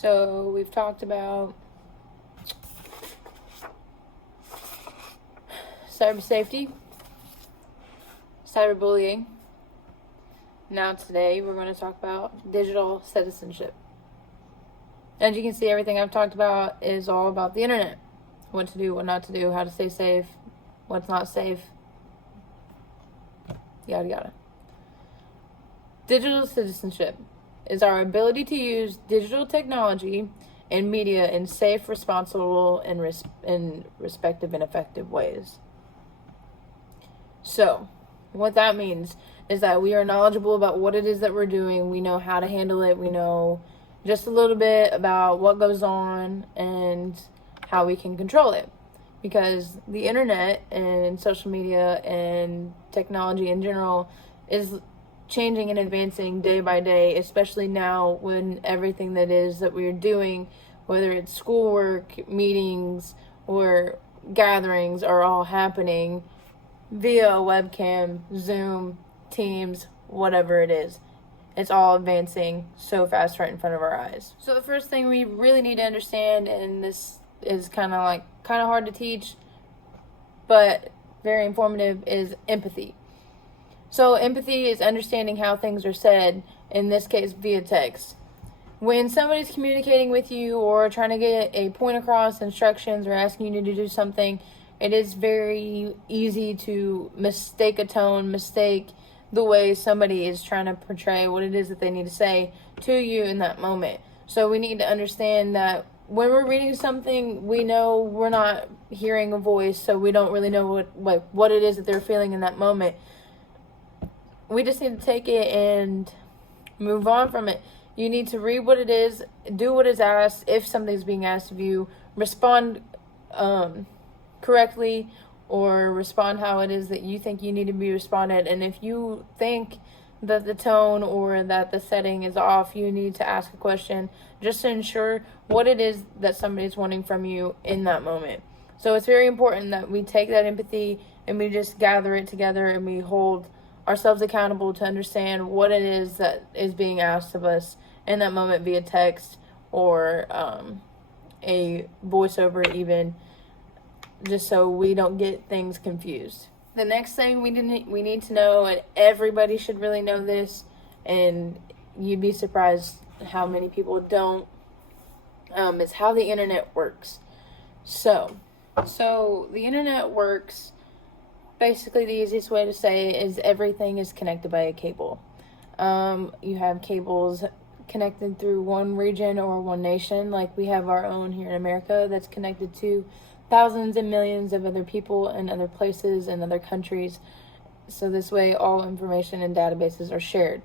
So we've talked about cyber safety, cyberbullying. Now today we're going to talk about digital citizenship. As you can see, everything I've talked about is all about the internet. What to do, what not to do, how to stay safe, what's not safe, yada yada. Digital citizenship is our ability to use digital technology and media in safe, responsible, and respective and effective ways. So, what that means is that we are knowledgeable about what it is that we're doing. We know how to handle it. We know just a little bit about what goes on and how we can control it. Because the internet and social media and technology in general is changing and advancing day by day, especially now when everything that we're doing, whether it's schoolwork, meetings, or gatherings, are all happening via webcam, Zoom, Teams, whatever it is. It's all advancing so fast right in front of our eyes. So the first thing we really need to understand, and this is kind of hard to teach, but very informative, is empathy. So empathy is understanding how things are said, in this case via text. When somebody's communicating with you or trying to get a point across, instructions, or asking you to do something, it is very easy to mistake a tone, mistake the way somebody is trying to portray what it is that they need to say to you in that moment. So we need to understand that when we're reading something, we know we're not hearing a voice, so we don't really know what it is that they're feeling in that moment. We just need to take it and move on from it. You need to read what it is, do what is asked. If something's being asked of you, respond correctly, or respond how it is that you think you need to be responded. And if you think that the tone or that the setting is off, you need to ask a question just to ensure what it is that somebody's wanting from you in that moment. So it's very important that we take that empathy and we just gather it together and we hold ourselves accountable to understand what it is that is being asked of us in that moment via text or a voiceover even, just so we don't get things confused. The next thing we need to know, and everybody should really know this, and you'd be surprised how many people don't, is how the internet works. So the internet works, basically the easiest way to say it is everything is connected by a cable. You have cables connected through one region or one nation, like we have our own here in America that's connected to thousands and millions of other people in other places and other countries. So this way all information and databases are shared.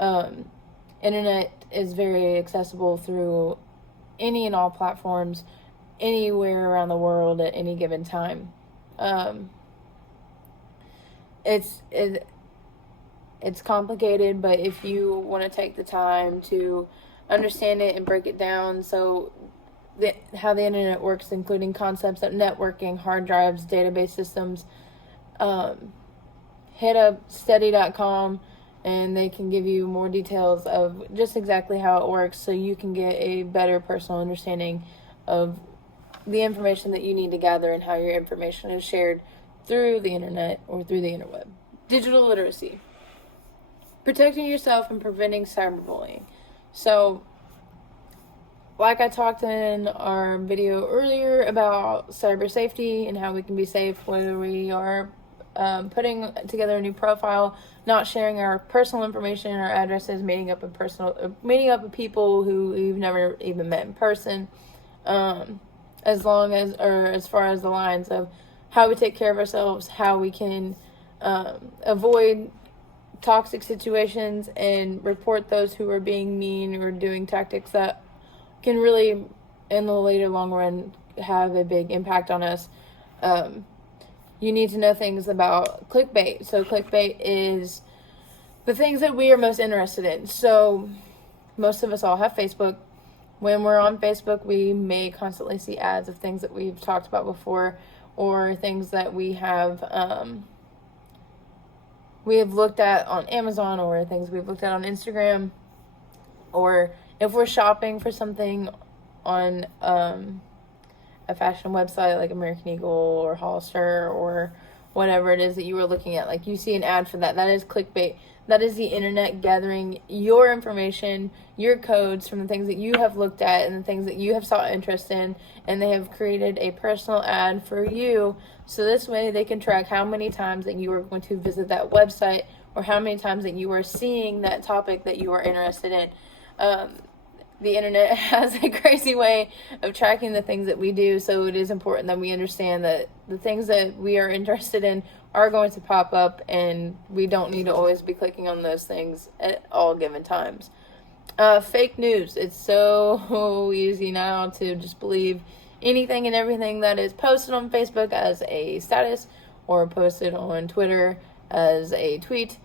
Internet is very accessible through any and all platforms anywhere around the world at any given time. It's complicated, but if you want to take the time to understand it and break it down, so how the internet works, including concepts of networking, hard drives, database systems, hit up steady.com and they can give you more details of just exactly how it works, so you can get a better personal understanding of the information that you need to gather and how your information is shared through the internet or through the interweb. Digital literacy. Protecting yourself and preventing cyberbullying. So, like I talked in our video earlier about cyber safety and how we can be safe when we are putting together a new profile, not sharing our personal information, our addresses, meeting up with people who we've never even met in person, as far as the lines of how we take care of ourselves, how we can avoid toxic situations and report those who are being mean or doing tactics that can really, in the later long run, have a big impact on us. You need to know things about clickbait. So clickbait is the things that we are most interested in. So most of us all have Facebook. When we're on Facebook, we may constantly see ads of things that we've talked about before, or things that we have looked at on Amazon, or things we've looked at on Instagram, or if we're shopping for something on a fashion website like American Eagle or Hollister or whatever it is that you were looking at, like you see an ad for that, that is clickbait. That is the internet gathering your information, your codes from the things that you have looked at and the things that you have sought interest in, and they have created a personal ad for you, so this way they can track how many times that you are going to visit that website or how many times that you are seeing that topic that you are interested in. The internet has a crazy way of tracking the things that we do, so it is important that we understand that the things that we are interested in are going to pop up, and we don't need to always be clicking on those things at all given times. Fake news. It's so easy now to just believe anything and everything that is posted on Facebook as a status or posted on Twitter as a tweet.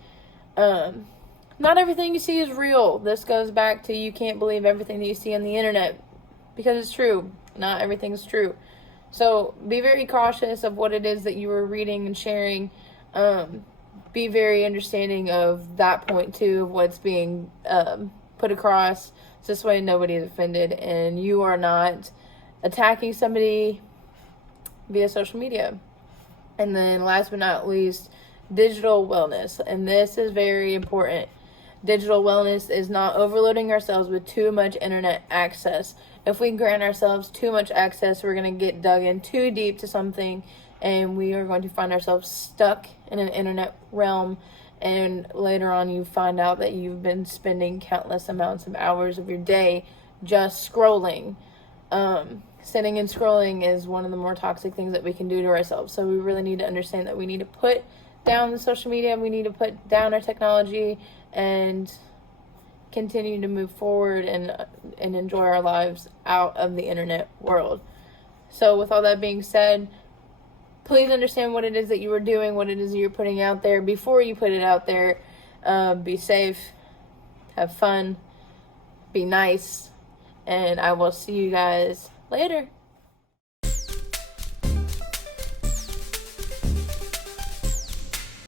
Not everything you see is real. This goes back to you can't believe everything that you see on the internet because it's true. Not everything is true. So be very cautious of what it is that you are reading and sharing. Be very understanding of that point too, of what's being put across. So this way nobody is offended and you are not attacking somebody via social media. And then last but not least, digital wellness. And this is very important. Digital wellness is not overloading ourselves with too much internet access. If we grant ourselves too much access, we're going to get dug in too deep to something, and we are going to find ourselves stuck in an internet realm. And later on, you find out that you've been spending countless amounts of hours of your day just scrolling. Sitting and scrolling is one of the more toxic things that we can do to ourselves. So we really need to understand that we need to put down the social media, we need to put down our technology and continue to move forward and enjoy our lives out of the internet world. So with all that being said, please understand what it is that you are doing, what it is that you're putting out there before you put it out there. Be safe, have fun, be nice, and I will see you guys later.